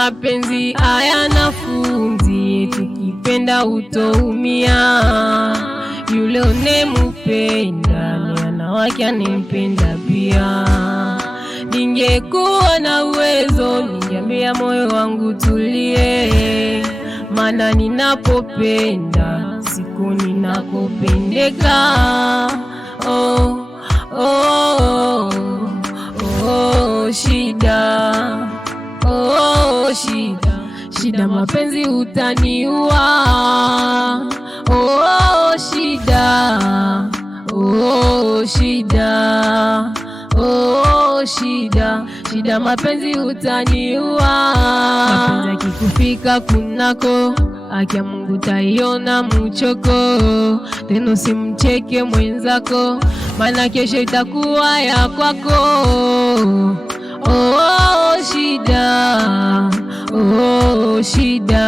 Mapenzi hayana funzi, tukipenda utoumia. Yule unemupenda ni anawake anempenda pia. Ningekuwa na uwezo ningeambia moyo wangu tulie, maana ninapopenda siku ninakopendeka. Oh, oh, oh, oh, shida. Oh, shida, shida mapenzi utaniua. Oh, shida. Oh, shida. Oh, shida, shida mapenzi utaniua. Mapenzi akikufika kunako, haki ya Mungu taiona mchoko. Tena usimcheke mwenzako, maana kesho itakuwa ya kwako. Oh, shida. Oh, shida.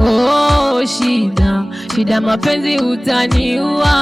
Oh, shida, shida mapenzi utaniua.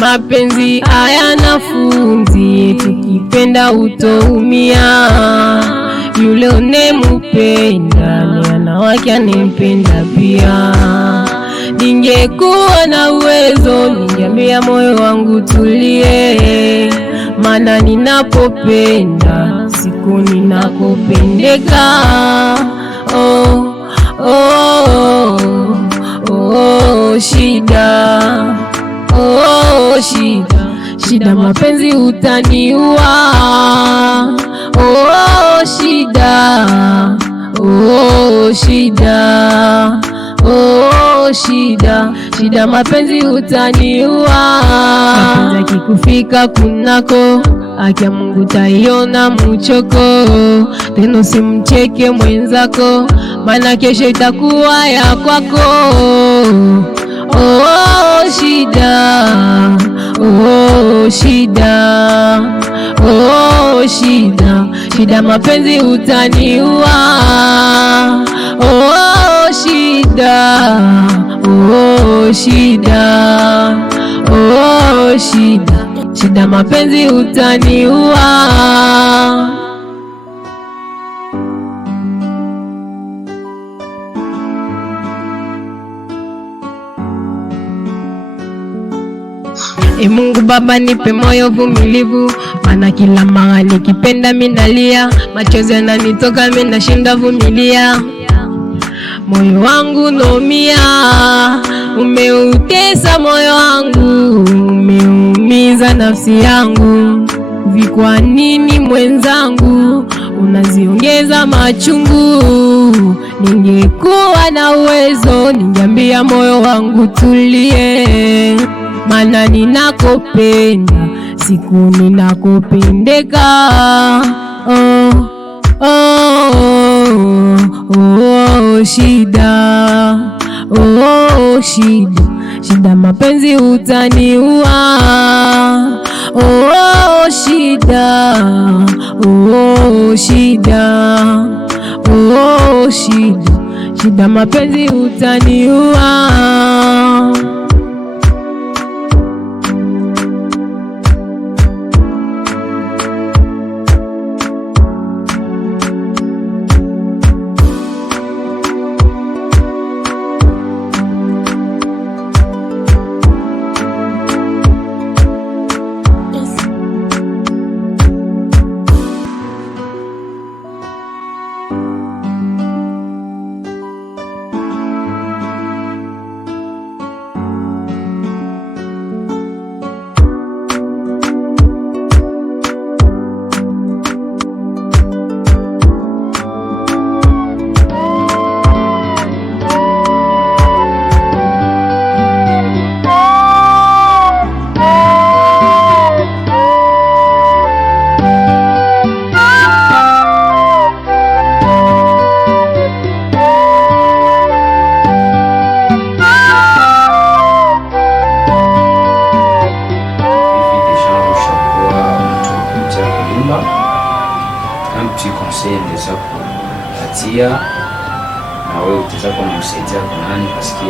Mapenzi hayana funzi, tukipenda utoumia. Yule unemupenda ni anawake anempenda pia. Ningekuwa na uwezo ningeambia moyo wangu tulie, maana ninapopenda siku ninakopendeka. Oh, oh, oh, oh, shida, oh, shida, shida mapenzi utaniua. Oh, shida, oh, shida, oh, shida, shida mapenzi utaniua. Mapenzi kikufika kunako, haki ya Mungu taiona mchoko. Tena usimcheke mwenzako, maana kesho itakuwa ya kwako. Oh, shida, oh, shida, oh, shida, shida mapenzi utaniua. Oh, shida, oh, shida, oh, shida, shida mapenzi utaniua. Mungu Baba nipe moyo vumilivu, maana kila mara nikipenda minalia, machozi yananitoka mimi nashinda vumilia. Moyo wangu naumia, umeutesa moyo wangu, umeumiza nafsi yangu. Kwa nini mwenzangu unaziongeza machungu? Ningekuwa na uwezo ningeambia moyo wangu tulie, maana ninakopenda siku ninakopendeka. Oh, oh, oh, shida, oh, shida, shida mapenzi utaniua. Oh, shida, oh, shida, oh, shida, shida mapenzi utaniua. Ndeza kupatia na wewe utaweza kumsaidia kunani paske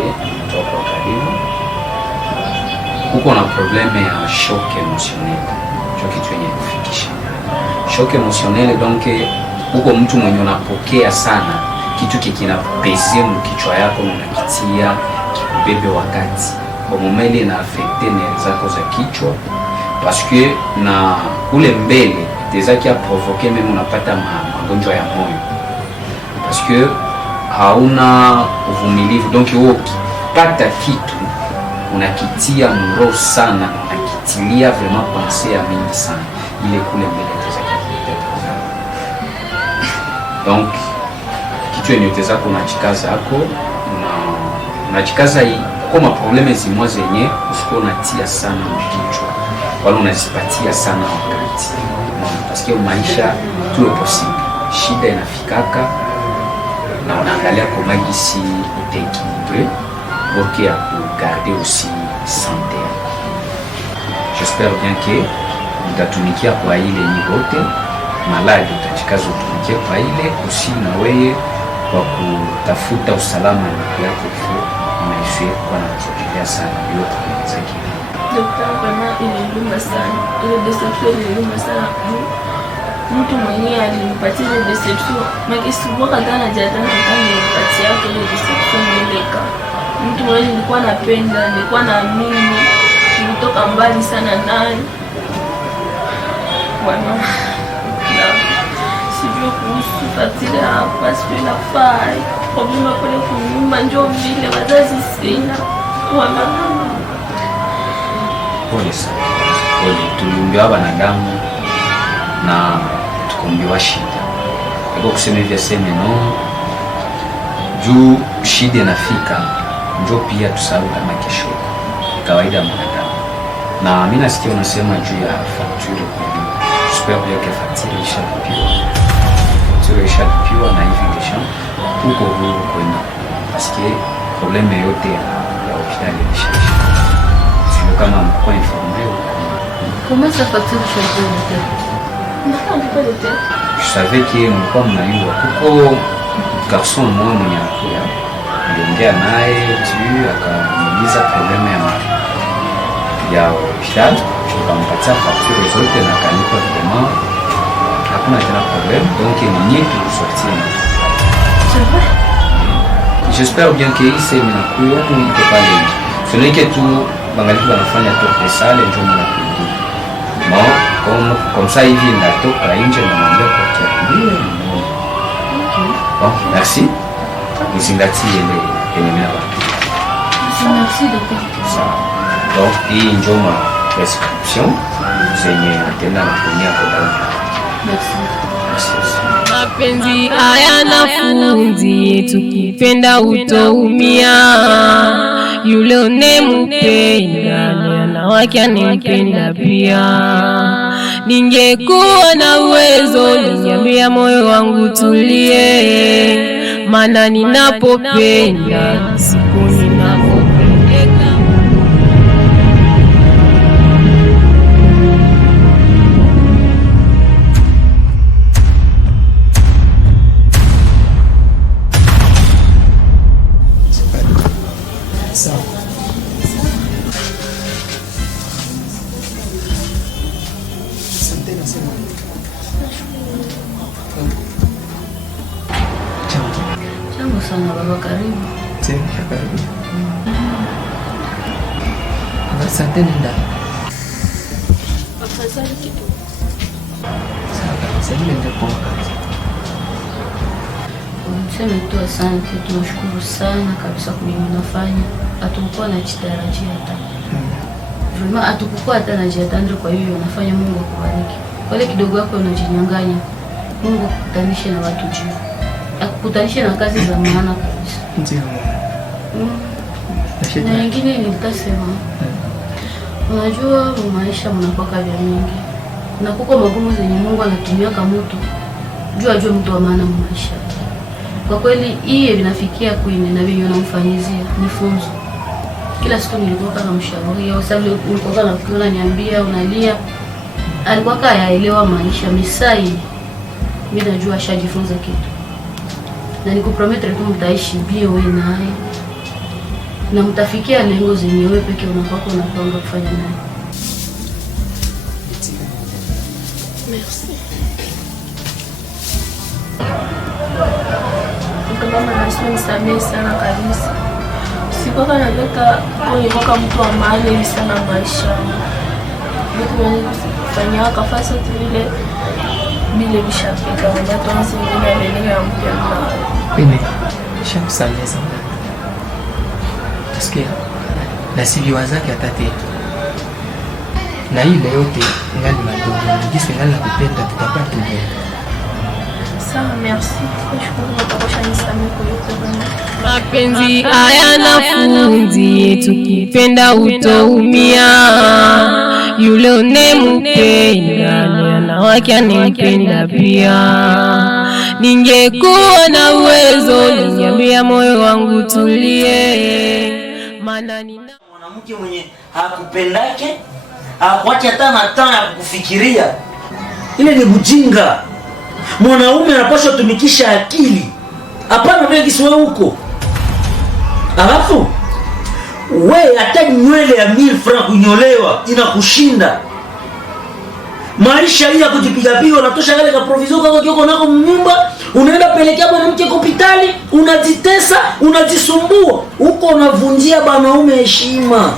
mtoto kwa karibu uko na probleme ya shock emotionnel, kitu yenye kufikisha shock emotionnel. Donc uko mtu mwenye unapokea sana kitu kinapezea mkichwa yako na unakitia kibebe wakati kwa momeli na affecte nerves zako za kichwa, paske na ule mbele déjà qui a provoqué même unapata magonjwa ya moyo parce que hauna uvumilivu. Donc wewe ukipata kitu unakitia mro sana, unakitilia vraiment pensée ya mingi sana, ile kule mbele déjà qui. Donc kitu yenye utaweza kunachikaza yako unachikaza kama probleme zimwa zenye usiko unatia sana mkichwa wala unazipatia sana wakati. Parce que maisha tout est possible, shida inafikaka na unaangalia kama gisi utaequilibre pour que ya garder aussi santé. J'espère bien que utatumikia kwa ile nyote malali, utachikaza utumikie kwa ile aussi na wewe kwa kutafuta usalama yako na maisha kwa na kufikiria sana hiyo kwa Daktari, vraiment ililuma sana. Ile deception ililuma sana. Mtu mwenyewe alinipatia ile deception. Makisubuka kana jadana kana nipatia ile deception nileka. mtu mwenye nilikuwa napenda, nilikuwa naamini, nilitoka mbali sana naye. Bwana, na sijui kuhusu fatira hapa, sijui nafai problema kule kunyuma, njoo vile wazazi sina. Bwana, pole sana. Pole, tuliumbiwa wanadamu na tukaumbiwa shida. Kwa kusema hivi aseme no, juu shida inafika njoo pia tusahau kama kesho. Ni kawaida ya mwanadamu. Na mimi nasikia unasema juu ya facture kwa super bien que facture ishalipiwa. Facture ishalipiwa na hivi kesho uko huru kwenda. Paske probleme yote ya hospitali ilishaisha. Sio kama mko informé. Comment ça facture ishalipiwa? Je savais que mlikuwa mnaiwa kuko garçon mmoja mwenye anakuja. Niliongea naye tu akaniuliza probleme ya hospitali, tukampatia facture zote na kanipa vraiment hakuna tena problème, donc ni nyingi tusortir. C'est vrai? J'espère bien que ici mnakuwa mwite pale. Sio que tu bangali wanafanya tour de salle ndio mnakuja. Bon, comme ça hivi natoka nje na mambo kwa kia. Bon, merci. Usingatie ile yenye mimi nawaambia. Merci docteur. Sawa. Donc hii ndio ma prescription zenye natenda na kunia kwa dawa. Merci. Mapenzi hayana funzi, tukipenda utoumia. Yule unemupenda na wake anempenda pia. Ningekuwa na uwezo ningeambia moyo wangu tulie, maana ninapopenda siku ninapopendeka. Jambo sana baba, karibu. Karibu. Asante nenda. Afadhali kidogo. Sasa ndio kwa kazi. Niseme tu asante, tunashukuru sana kabisa kwa nini unafanya. Hatukuwa na chitarajia hata. Vraiment hatukuwa hata na jitandre, kwa hiyo unafanya. Mungu akubariki. Wale kidogo yako unajinyanganya. Mungu akukutanishe na watu juu. Akukutanishe na kazi za maana kabisa. Ndio. Na nyingine nitasema. Unajua maisha mnapoka vya mingi. Na kuko magumu zenye Mungu anatumia kama mtu. Jua mtu wa maana maisha. Kwa kweli hii vinafikia kwini na vile unamfanyizia ni funzo. Kila siku nilikuwa kama mshauri au sababu ulikuwa na kuona niambia unalia. Alikuwa kayaelewa maisha misai. Mimi najua ashajifunza kitu. Na nikuprometre tu mtaishi bie wewe naye. Na mtafikia lengo zenye wewe pekee unapanga kufanya naye. Merci. Kama nasema nisamehe sana kabisa. Sikuwa naleta kwa mtu wa maana sana maisha. Mtu anafanya kafasa tu vile bila bishapika, watu wanasema ndio ya mpya na Pene. Shakusamehe sana. Sikia. Na sivyo wazake atate. Na ile yote ngali madogo. Jinsi ngali nakupenda tutapata tuje. Sawa, merci. Nashukuru kwa kushanisamehe kwa yote. Mapenzi hayana funzi, tukipenda utoumia. Yule unemupenda na wake anempenda pia. Ningekuwa na uwezo ningeambia moyo wangu tulie, maana nina mwanamke mwenye hakupendake hakuacha hata na tano ya kukufikiria. Ile ni bujinga. Mwanaume anapaswa tumikisha akili. Hapana wengi siwe huko. Alafu we hata nywele ya 1000 francs kunyolewa inakushinda. Maisha hii ya kujipiga piga, unatosha kale ka provision kako kioko nako mnyumba, unaenda pelekea mwanamke hospitali, unajitesa, unajisumbua, huko unavunjia banaume heshima.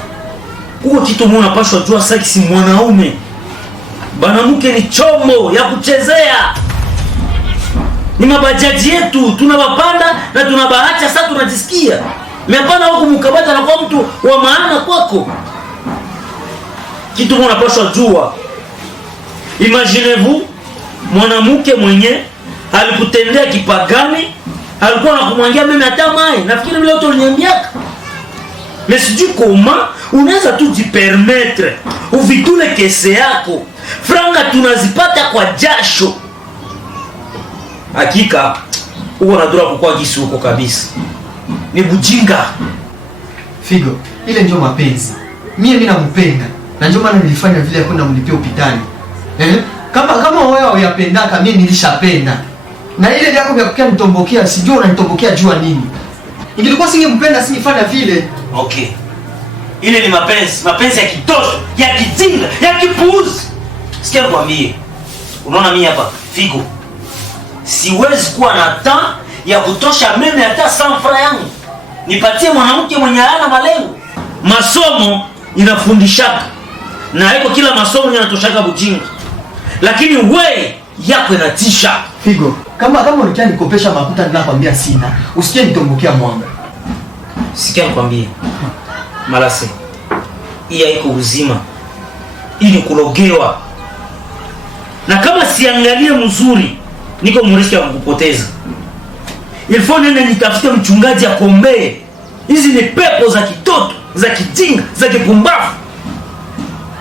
Huko kitu mwana unapaswa jua seksi mwanaume. Banamke ni chombo ya kuchezea. Ni mabajaji yetu, tunawapanda na tunabaacha, sasa tunajisikia. Mepana huko mkabata na kwa mtu wa maana kwako. Kitu mwana unapaswa jua. Imaginez-vous, mwanamke mwenye alikutendea kipagani, alikuwa anakumwangia mimi hata mai. Nafikiri vile wote uliniambiaka. Mais sijui koma unaweza tu jipermettre uvitule kese yako. Franga tunazipata kwa jasho. Hakika uko na dura kukua gisi huko kabisa. Ni bujinga. Figo, ile ndio mapenzi. Mimi nampenda. Na ndio maana nilifanya vile ya kwenda mlipia hospitali. Kama wewe uyapendaka, mimi nilishapenda. Na ile yako ya kukia mtombokea, sijui unanitombokea jua nini. Ingilikuwa singempenda singefanya vile. Okay. Ile ni mapenzi ya kitosho, ya kijinga, ya kipuuzi. Sikia nikwambie. Unaona mimi hapa, Figo. Siwezi kuwa na temps ya kutosha mimi hata sanfra yangu. Nipatie mwanamke mwenye hana malengo. Masomo inafundishaka. Na haiko kila masomo yanatoshaka bujinga. Lakini we yako inatisha. Figo, kama ulikia nikopesha makuta ninakwambia sina, usikie nitombokea mwanga. Sikia nikwambie. Malase. Hii haiko uzima. Hii ni kulogewa. Na kama siangalie mzuri, niko mriski ya kukupoteza. Ilifo nene nitafute mchungaji akombee. Hizi ni pepo za kitoto, za kijinga, za kipumbavu.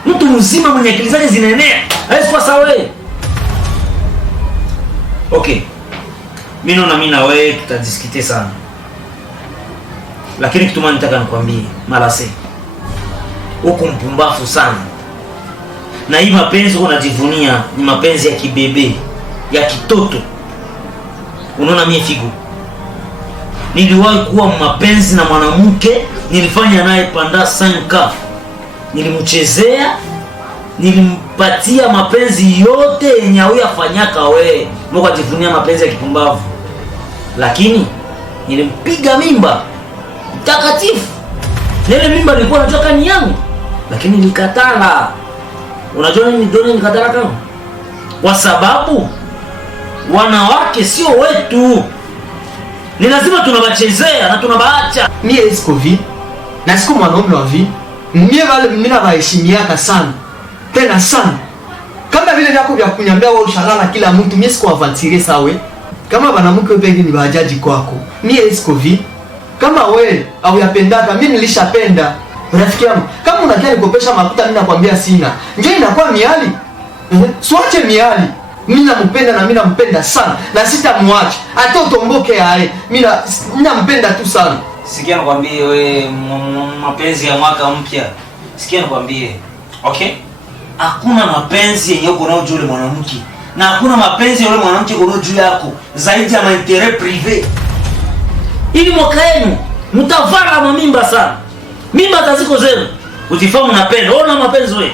Mtu mzima mwenye akili zake zinaenea. Haiwezi kuwa sawa wewe. Okay. Mimi na wewe tutadiskite sana. Lakini kitu mimi nataka nikwambie, Malase. Uko mpumbavu sana. Na hii mapenzi unajivunia ni mapenzi ya kibebe, ya kitoto. Unaona mimi Figo. Niliwahi kuwa mapenzi na mwanamke, nilifanya naye panda 5K. Nilimchezea, nilimpatia mapenzi yote yenye huyu afanyaka wewe. Mungu ajivunia mapenzi ya kipumbavu. Lakini nilimpiga mimba takatifu. Nile mimba nilikuwa najua kani yangu, lakini nikatala. Unajua nini ndio nikatala kama? Kwa sababu wanawake sio wetu. Ni lazima tunawachezea na tunabaacha. Mie siko vi. Na siko mwanaume wa vi. Mie wale mimi nabaheshimiaka sana. Tena sana. Kama vile vyako vya kunyambia wewe ushalala kila mtu, mie siko avantire sawe. Kama banamke wengi ni bajaji kwako. Mie siko vi. Kama wewe au yapendaka, mimi nilishapenda. Rafiki yangu, kama unakia nikopesha makuta mimi nakwambia sina. Njoo inakuwa miali. Siache miali. Mimi nampenda na mimi nampenda sana na sitamwacha. Hata utomboke yae. Mimi nampenda tu sana. Sikia nikwambie wewe, mapenzi ya mwaka mpya. Sikia nikwambie. Okay? Hakuna mapenzi yenye uko nao juu ya mwanamke. Na hakuna mapenzi yule mwanamke uko nao juu yako zaidi ya mainteret privé. Ili mwaka yenu mtavara mamimba sana. Mimba taziko zenu. Utifahamu napenda. Ona mapenzi wewe.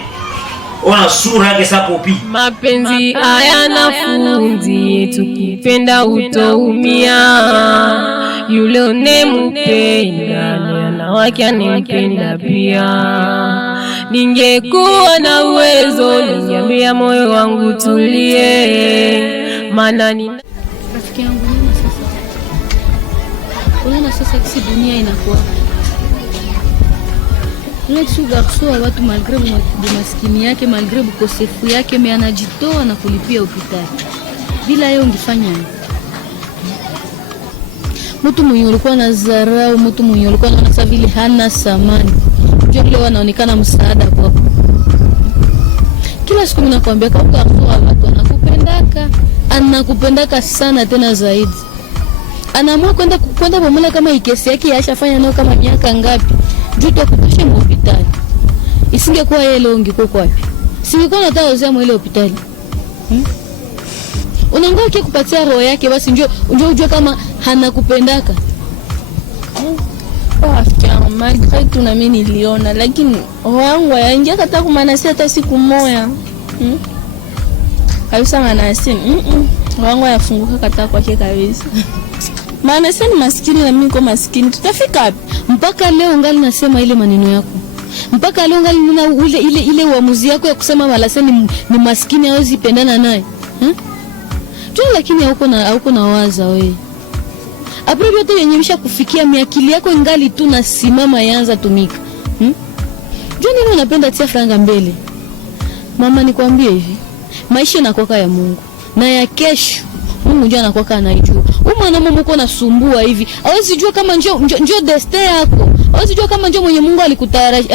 Ona sura yake sapo pi. Mapenzi hayana fundi, tukipenda utoumia. Yule unemupenda ni anawake anempenda pia. Ningekuwa na uwezo ningeambia moyo wangu tulie. Maana ni rafiki yangu nini sasa? Unaona sasa kisi dunia inakuwa. Nexu garso wa watu malgré maskini yake, malgré ukosefu yake, mimi anajitoa na kulipia hospitali. Bila yeye ungefanya nini? Mtu mwenye ulikuwa na dharau, mtu mwenye ulikuwa unaona vile hana samani. Ndio leo anaonekana msaada kwako. Kila siku ninakwambia kwa garso wa watu anakupendaka sana tena zaidi. Anaamua kwenda pamoja kama ikesi yake yashafanya nao kama miaka ngapi. Juu tukutoshe hospitali. Isingekuwa yeye leo ungekuwa wapi? Singekuwa nataka uzia mwele hospitali. Unangoja kile kupatia roho yake basi njoo ujue kama hanakupendaka. Afika malgré tout na mimi niliona lakini roho yangu yaingia hata kumanasia hata siku moja. kabisa Manaseni. Wangu yafunguka kata kwake kabisa. Manaseni maskini na mimi niko maskini. Tutafika wapi? Mpaka leo ngali nasema ile maneno yako. Mpaka leo ngali nina ile uamuzi yako ya kusema Manaseni ni maskini hawezi pendana naye. Tu lakini hauko na waza wewe. Apre yote yenye misha kufikia miakili yako ingali tu na simama yanza tumika. Jua nini unapenda tia franga mbele? Mama nikwambie hivi. Maisha yanakuwa ya Mungu. Na ya kesho Mungu ndiye anakuwa anaijua. Mwana mama uko nasumbua hivi. Hawezi jua kama njoo destiny yako. Hawezi jua kama njoo mwenye Mungu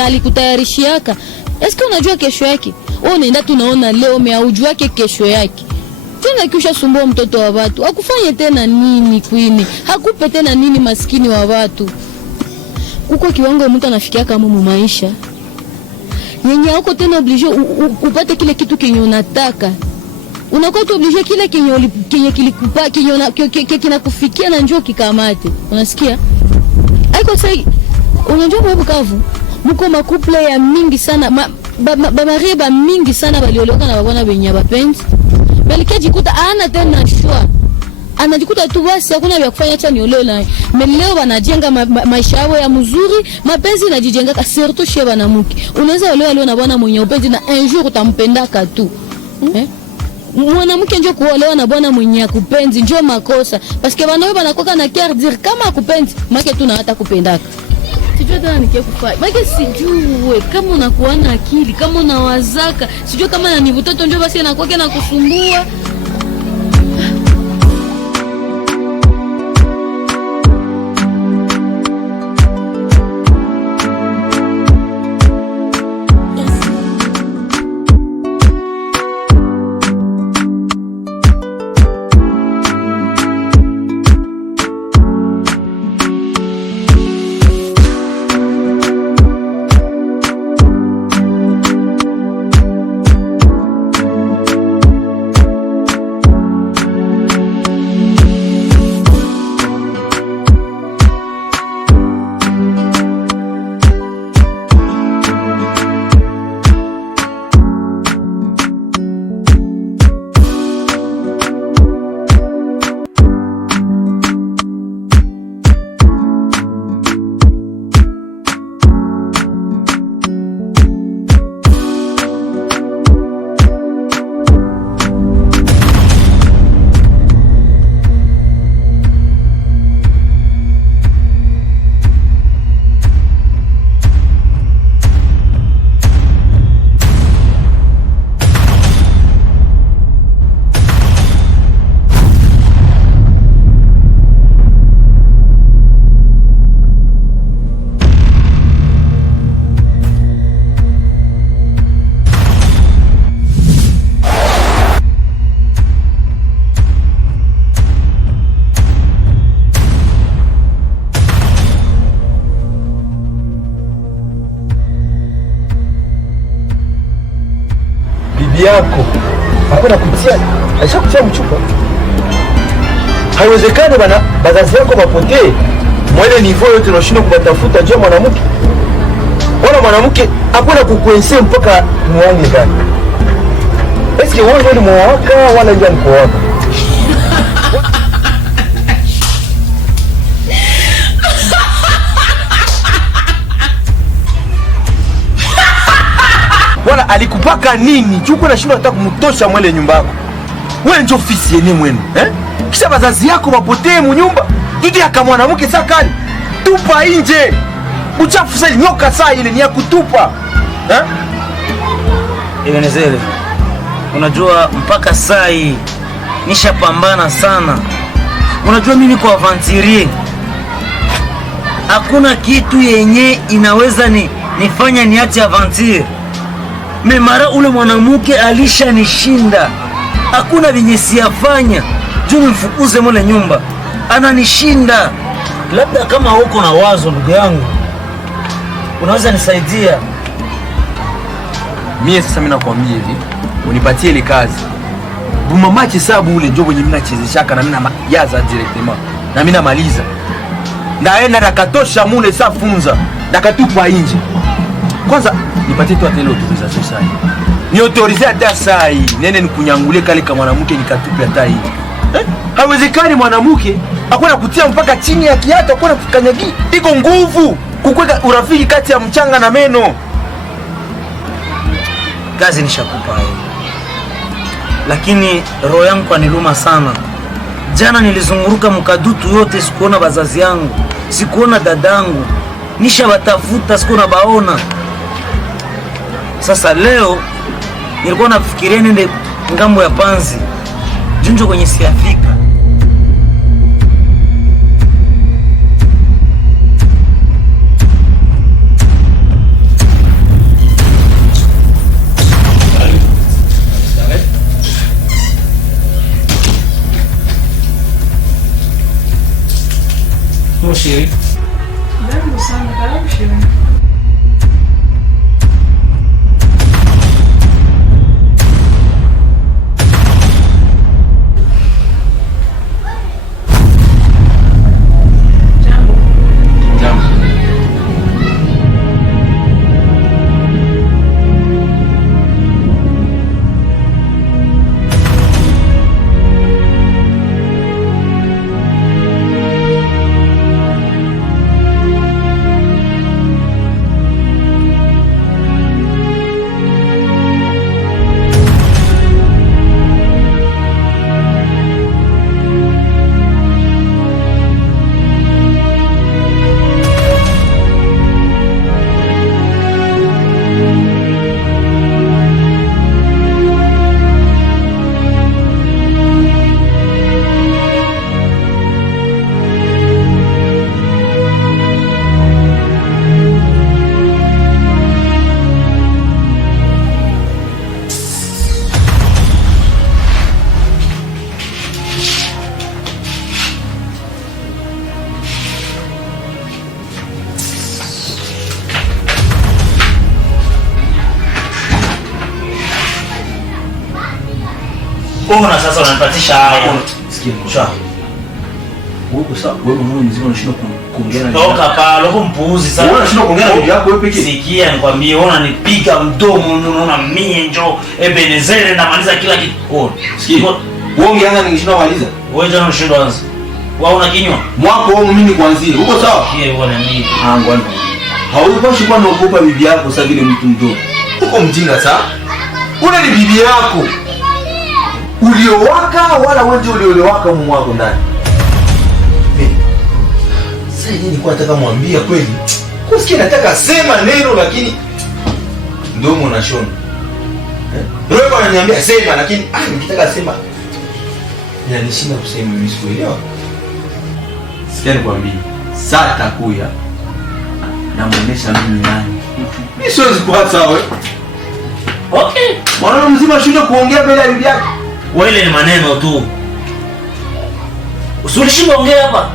alikutayarishiaka. Eske unajua kesho yake? Wewe unaenda tunaona leo umeaujua yake kesho yake. Tena kisha sumbua mtoto wa watu. Hakufanye tena nini Queen? Hakupe tena nini maskini wa watu? Kuko kiwango mtu anafikia kama maisha. Yenye hauko tena obligé upate kile kitu kenye unataka. Unakuwa tu obligé kile kenye kilikupa kinakufikia na njoo kikamate. Unasikia? Haiko sai. Unajua mwe kavu. Mko makuple ya mingi sana ba mingi sana balioleoka na babona benya bapenzi. Belike jikuta ana tena shwa. Anajikuta tu basi hakuna vya kufanya cha nioleo naye. Leo wanajenga maisha yao ya mzuri, mapenzi najijenga surtout chez banamuke. Unaweza leo na bwana mwenye upenzi na un jour utampendaka tu. Mwanamke njoo kuolewa na bwana mwenye akupenzi njoo makosa. Parce que banawe banakoka na cœur dire kama akupenzi, make tu na hata kupendaka. Sijui tena nikikufanya. Make sijui kama unakuwa na akili, kama unawazaka, sijui kama na ni mtoto njoo basi anakuwa na kusumbua. Yako hakuna kutia ashakutia mchupa. Haiwezekani bana bazazi yako mapotee mwele niveau yote unashindwa kubatafuta je mwanamke. Wala mwanamke hakuna kukuense mpaka muange gani. Eske wewe ndio mwaka wala ndio mkoaka? Wala alikupaka nini? Chuko na shida hata kumtosha mwele nyumba yako. Wewe ndio ofisi yene mwenu, Kisha bazazi yako wapotee mu nyumba. Didi akamwana mke sakani. Tupa nje. Uchafu sasa nyoka saa ile ni ya kutupa. Ebenezele. Unajua mpaka saa hii nishapambana sana. Unajua mimi kwa aventurier. Hakuna kitu yenye inaweza nifanya niache aventure. Memara ule mwanamke alisha nishinda. Hakuna vinye siyafanya juu mfukuze mole nyumba. Ananishinda. Labda kama uko na wazo ndugu yangu, unaweza nisaidia. Mie sasa mimi nakwambia hivi, unipatie ile kazi. Bumamachi sababu ule njoo mwenye mimi nachezeshaka na mimi nayaza directement. Na mimi namaliza. Ndaenda nakatosha mule safunza, nakatupa nje. Kwanza nipatie tu atelo tu za sasa. Niotorize hata saa hii. Nene nikunyangulie kale kama mwanamke nikatupe hata hii. Hawezekani mwanamke hakuna kutia mpaka chini ya kiatu, hakuna kukanyagi. Iko nguvu kukweka urafiki kati ya mchanga na meno. Kazi nishakupa hiyo. Lakini roho yangu kwa niluma sana. Jana nilizunguruka mkadutu yote, sikuona bazazi yangu, sikuona dadangu. Nishabatafuta sikuona baona. Sasa leo nilikuwa nafikiria nende ngambo ya Panzi. Junjo kwenye siafika. Moshi. Jambo sana, karibu shehe. Mbona sasa unanipatisha haya? Sikia msha. Huko sasa wewe mwenyewe mzima unashindwa kuongea na toka pale, huko mpuuzi sana. Wewe unashindwa kuongea na bibi yako wewe pekee. Sikia nikwambie, wewe unanipiga mdomo, unaona mie njoo Ebenezere namaliza kila kitu. Sikia. Wewe ungeanza ningeshinda maliza. Wewe jana unashindwa anza. Wewe una kinywa? Mwako wewe mimi kuanzia. Uko sawa? Sikia bwana nini? Ngwani. Haupashi kuwa naogopa bibi yako sasa vile mtu mdogo. Uko mjinga sana. Una ni bibi yako. Uliowaka wala wewe ndio uliolewaka mume wako ndani. Sasa nilikuwa nataka mwambia kweli. Kusikia nataka sema neno lakini ndomo unashona. Roho ananiambia sema lakini nikitaka sema inanishinda kusema mimi sikuelewa. Sikia nikwambie. Saa takuya na muonesha mimi nani. Mimi siwezi kuacha wewe. Okay. Mwana mzima shule kuongea mbele ya bibi yako. Wewe ni maneno tu. Usilishinda ongea hapa.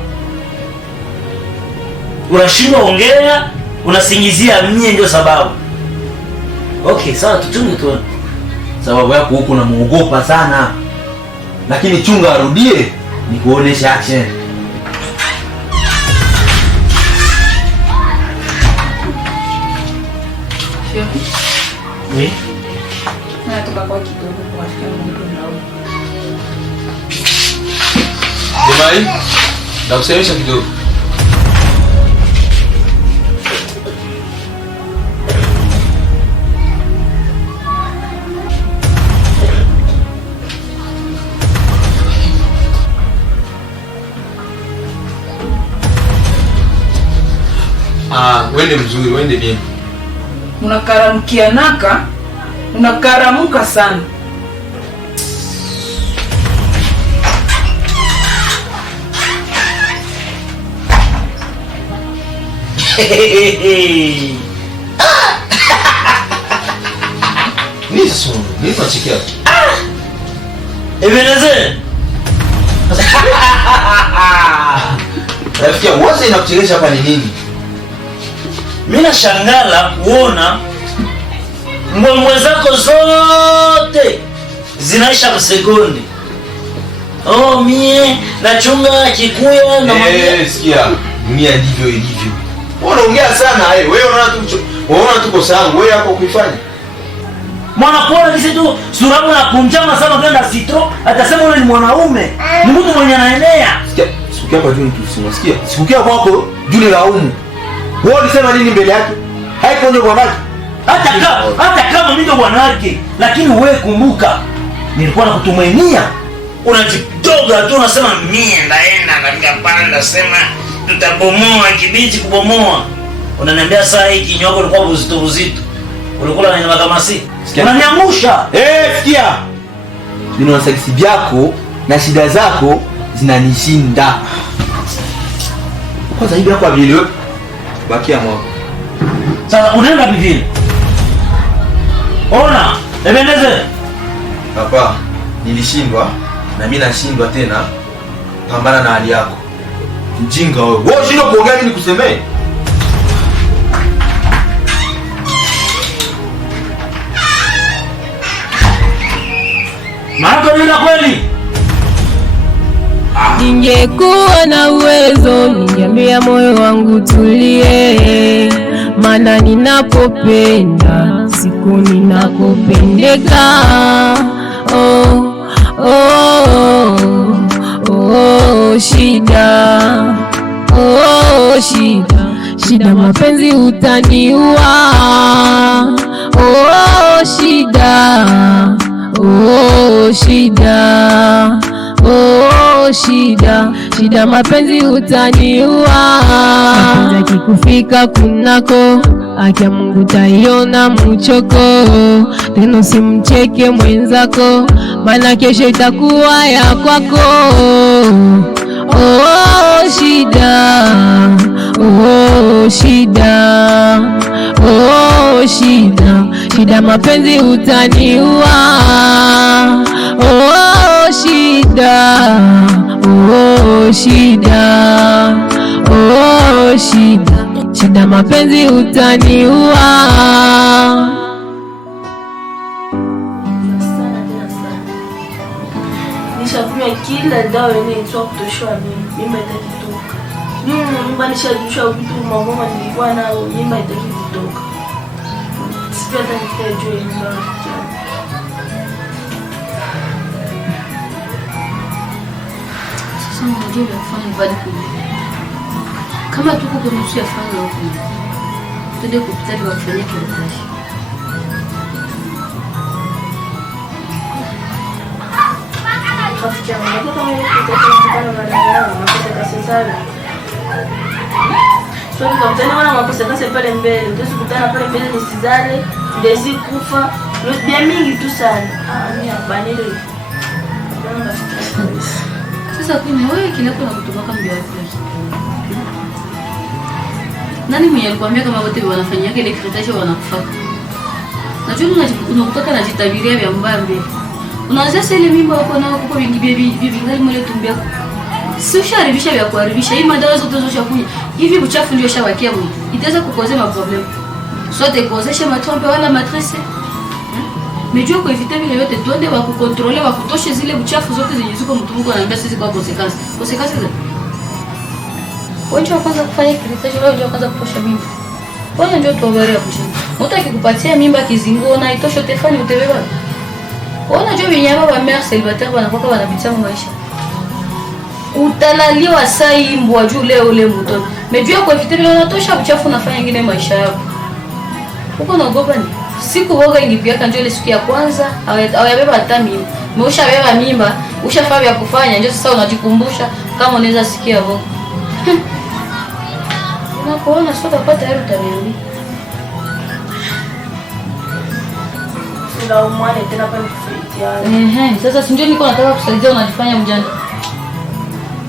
Unashindwa ongea, unasingizia mimi ndio sababu. Okay, sawa tuchunge tu. Sababu yako huko unamuogopa sana. Lakini chunga arudie nikuonesha action. Oui. Natoka kwa kidogo kwa shikamoo nao. Jamani, nakusemesha kidogo. Wende mzuri, wende bien. Unakaramkianaka, unakaramuka sana. Niso, nipo chikia. Ebenezere. Rafiki, wote inakuchelesha hapa ni nini? Mimi nashangala kuona mbwembwe zako zote zinaisha kwa sekunde. Oh, mie nachunga kikuya na sikia, dunia ndivyo ilivyo. Wewe unaongea sana wewe unaona tuko sawa, wewe hapo kuifanya. Mwana kuona kisi tu sura yako na kunjama sana kwenda citro, atasema wewe ni mwanaume. Ni mtu mwenye anaenea. Sikia kwa juni tu unasikia? Sikia kwako juni laumu. Wewe ulisema nini mbele yake? Haiko nje kwa maji. Hata kama mimi ndo bwana wake, lakini wewe kumbuka nilikuwa nakutumainia. Unajitoga tu unasema mimi ndaenda katika pale nasema tutabomoa kibiti kubomoa. Unaniambia saa hii kinywa chako kilikuwa buzito. Ulikula na nyama kama si. Unaniangusha. Sikia. Nino nasakisi vyako na shida zako zinanishinda. Kwanza hivi yako avielewe. Bakia mwako. Sasa unaenda bivile. Ona, ebendeze. Papa, nilishindwa na mimi nashindwa tena. Pambana na hali yako. Mjinga wewe. Wewe shindwa kuongea mimi nikusemee. Marako nenda kweli. Ningekuwa na uwezo ningeambia moyo wangu tulie, maana ninapopenda siku ninapopendeka. Shida mapenzi utaniua. Shida mapenzi utaniua. Mapenzi kikufika kunako, akia Mungu taiona mchoko. Tena usimcheke mwenzako, maana kesho itakuwa ya kwako. Shida mapenzi utaniua. Shida mapenzi utaniua. Nishakunywa kila dawa inaitwa kutoshwa mimba itaki kutoka. Mimba nishajishwa vitu mama nilikuwa nao, mimba itaki kutoka. Sijui hata nitajua mimba. Sasa mmoja anafanya ibada kule. Kama tuko kwa nusu ya fanga huko. Twende hospitali wakufanyia kirutaji. Rafiki yangu, kama yeye kutokana na maneno makosa kasi sana. Sio kama tena wana makosa kasi pale mbele, ndio sikutana pale mbele nisizale, ndezi kufa, ndio mingi tu sana. Mimi hapa nile. Sasa kuna wewe kinako na kutoka mbio yako. Nani mwenye alikwambia kama wote wanafanyia ile kirutaji wanakufa? Najua unataka na jitabiria vya mbaya mbele. Unaanza sasa ile mimba wako nao kuko vingi bibi ngali mole tumbia. Si usharibisha vya kuharibisha. Hii madawa zote zote hivi uchafu ndio shawakia mwili. Itaweza kukozea maproblem. Sote kozesha matrompe wala matrice. Mejua kwa eviter vile yote tuende wa kukontrole wa kutosha zile uchafu zote zenye ziko mtumbuko anaambia sisi kwa consequence. Consequence za. Wewe kwanza kufanya kiritaji wewe ndio kwanza kutosha mimba. Wewe ndio tuogorea kuchini. Mtu akikupatia mimba kizingo na itosha utafanya utebeba. Unajua vinyama wa mère célibataire wanakuwa wanapitia maisha. Utalaliwa saa hii mbwa juu leo ule mtoto. Mejua kwa vitu vile unatosha uchafu unafanya nyingine maisha yako. Uko naogopa ni? Siku woga ingipiaka njoo ile siku ya kwanza, hawayabeba hata mimba. Umeshabeba mimba, ushafaa vya kufanya njoo sasa unajikumbusha kama unaweza sikia woga. Unapoona sio utapata hilo utaniambia. Ndio mwana tena hapa nifikia. Sasa si ndio niko nataka kusaidia unajifanya mjanja.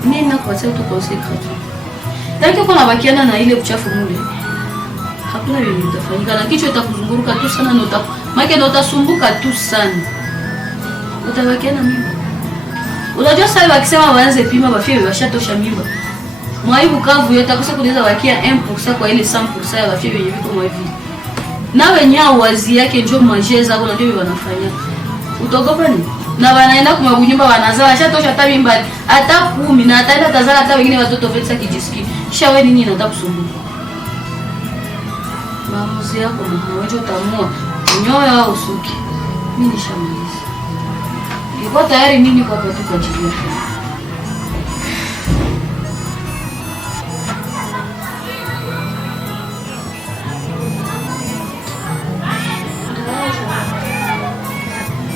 Mimi nakuacha tu kwa secret. Lakini uko nabakiana na ile uchafu mule. Hakuna vile utafanyika na kichwa itakuzunguruka tu sana na maana utasumbuka tu sana. Utabakiana mimba. Unajua sasa wakisema waanze pima bafie washatosha mimba. Mwaibu kavu yote akosa kunaweza wakia 1% kwa ile 100% ya bafie wenye viko mwa hivi. Na wenyewe wazi yake ndio majeza au ndio wanafanya. Utogopa ni? Na wanaenda kwa mabunyumba wanazaa shatosha hata mimba hata 10 na ataenda tazala hata wengine watoto vetsa kijisiki. Kisha wewe nini unataka kusumbuka? Maamuzi yako na wewe utamua. Nyoyo au usuki. Mimi nishamaliza. Niko tayari mimi kwa hapa tu kwa ajili yako.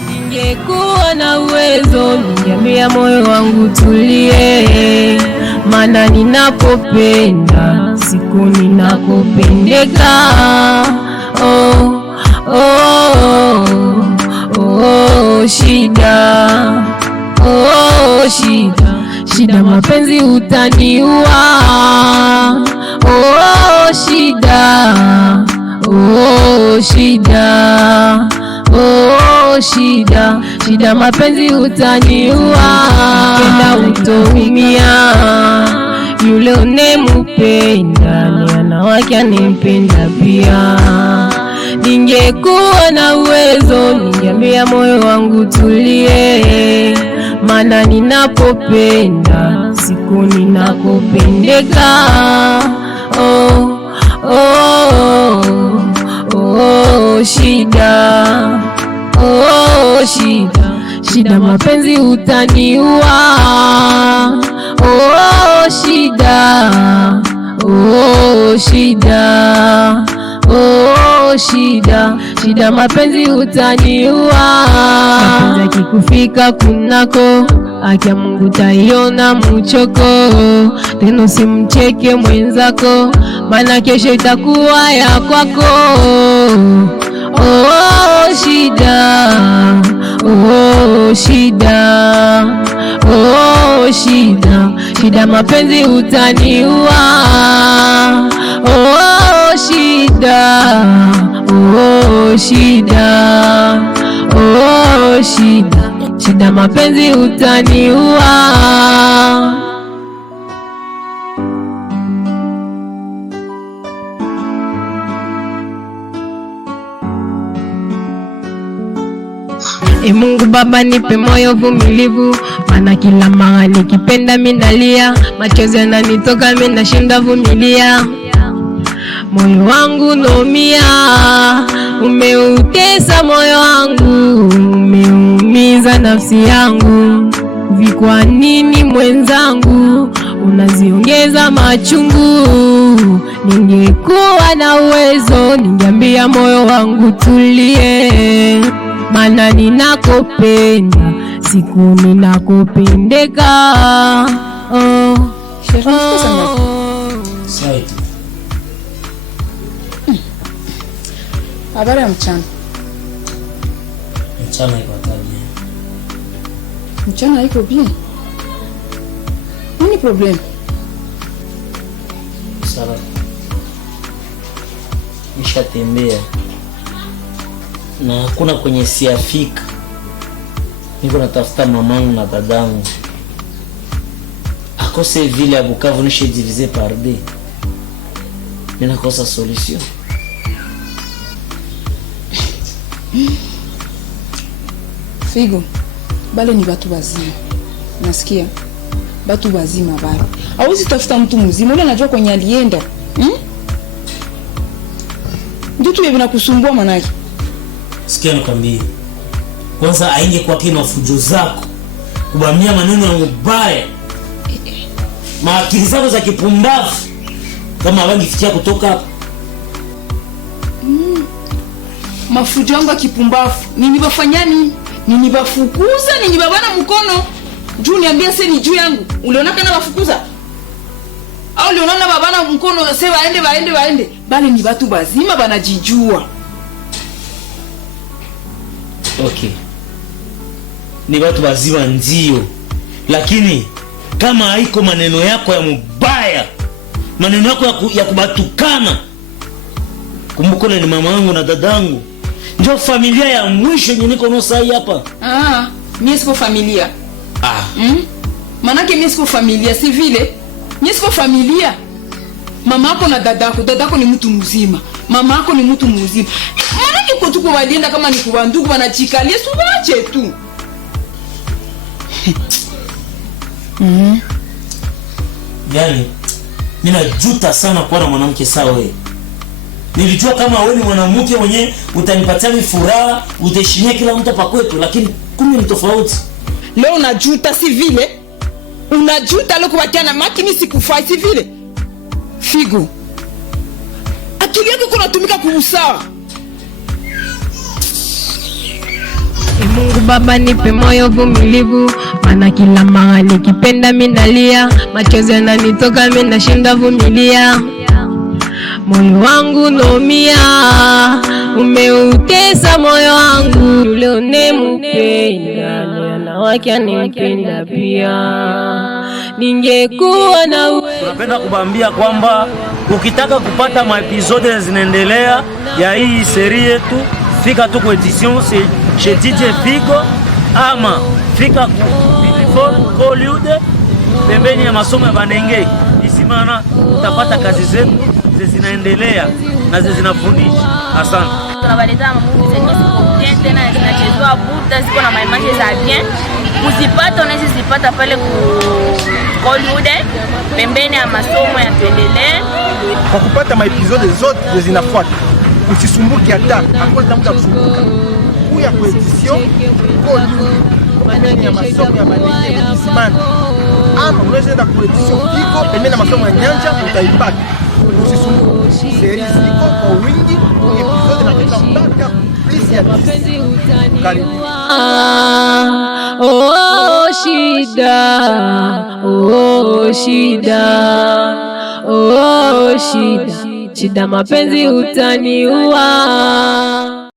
Ningekuwa na uwezo ningeambia moyo wangu tulie, maana ninapopenda siku ninakopendeka. Oh, oh, oh, shida, oh, shida, shida, mapenzi utaniua. Oh, shida, oh, shida, oh, shida, shida, mapenzi utaniua. Penda utoumia, yule unemupenda ni anawake anempenda pia. Ningekuwa na uwezo ningeambia moyo wangu tulie, maana ninapopenda siku ninakopendeka. Oh, oh, oh, shida, oh, shida, shida, mapenzi utaniua. Oh, shida, oh, shida, oh, shida, shida, mapenzi utaniua. Mapenzi kikufika kunako, akia Mungu taiona mchoko. Tena usimcheke mwenzako, maana kesho itakuwa ya kwako. Oh, shida, oh, shida, oh, shida, shida, mapenzi utaniua. Oh, shida, oh, shida, oh, shida, shida, mapenzi utaniua. Mungu Baba nipe moyo vumilivu, maana kila mara nikipenda mimi nalia, machozi yananitoka mimi nashinda vumilia. Moyo wangu naumia, umeutesa moyo wangu, umeumiza nafsi yangu. Kwa nini mwenzangu unaziongeza machungu? Ningekuwa na uwezo ningeambia moyo wangu tulie, maana ninakopenda siku ninakopendeka. Oh, Saidi. Habari ya mchana. Mchana iko tabia. Mchana iko bien. Nini problem? Sara. Nishatembea na hakuna kwenye siafika. Niko natafuta mamangu na dadangu. Akose vile ya Bukavu nishe divisé par deux. Ninakosa solution. Figo, bale ni batu bazima. Nasikia? Batu bazima bale. Hauwezi tafuta mtu mzima, ule anajua kwenye alienda. Ndio tu yeye kusumbua manaki. Sikia nikwambie. Kwanza ainge kwake na fujo zako. Kubamia maneno ya mbaya. Maakili zako za kipumbavu. Kama wangifikia kutoka hapa. Mafujo yangu ya kipumbavu. Nini bafanyani? Nini bafukuza? Nini babana mkono? Juu niambia sasa ni juu yangu. Uliona kana bafukuza? Au uliona babana mkono sasa waende? Bali ni watu bazima banajijua. Okay. Ni watu bazima ndio. Lakini kama haiko maneno yako ya mubaya, maneno yako ya kubatukana. Kumbuka ni mama yangu na dadangu. Ndio familia ya mwisho yenye niko nao sasa hapa. Mimi siko familia. Manake mimi siko familia, si vile? Mimi siko familia. Mama yako na dadako ni mtu mzima. Mama yako ni mtu mzima. Manake kwa tuko walienda kama ni kwa ndugu wanachikalia, subache tu. Yaani mimi najuta sana kuwa na mwanamke sawa wewe. Nilijua kama wewe ni mwanamke mwenye utanipatia furaha, utaheshimia kila mtu hapa kwetu, lakini kumbe ni tofauti. Leo unajuta si vile? Unajuta leo kubakia na maki mimi sikufai si vile? Figo. Akili yako kunatumika kuusawa. Mungu Baba nipe moyo vumilivu, maana kila mara nikipenda mimi nalia, machozi yananitoka mimi nashinda vumilia. Moyo wangu naumia, umeutesa moyo wangu, yule unemupenda na wake anipenda pia. Ningekuwa na tunapenda kubambia kwamba ukitaka kupata maepisode zinaendelea ya hii serie yetu, fika tu kwa edition chez DJ Figo ama fika ku Hollywood pembeni ya masomo ya Bandenge Isimana, utapata kazi zetu zinaendelea na zinafundisha. Asante. Tunabaleta mamuvi zenye ziko bien tena zinachezwa buta, ziko na maimaje za bien. Uzipata unaweza zipata pale ku Hollywood pembeni ya masomo ya tuendelee. Kwa kupata maepisode zote zinafuata, usisumbuke hata hakuna mtu kusumbuka. Kuya kwa edition Hollywood pembeni ya masomo ya Bandenge Isimana, ama unaweza kwa edition Figo pembeni ya masomo ya Nyanja, utaipata. Usisumbuke. Series ziko kwa wingi, episode na mpaka please ya karibu. Oh shida, oh shida, oh shida, shida mapenzi utaniua.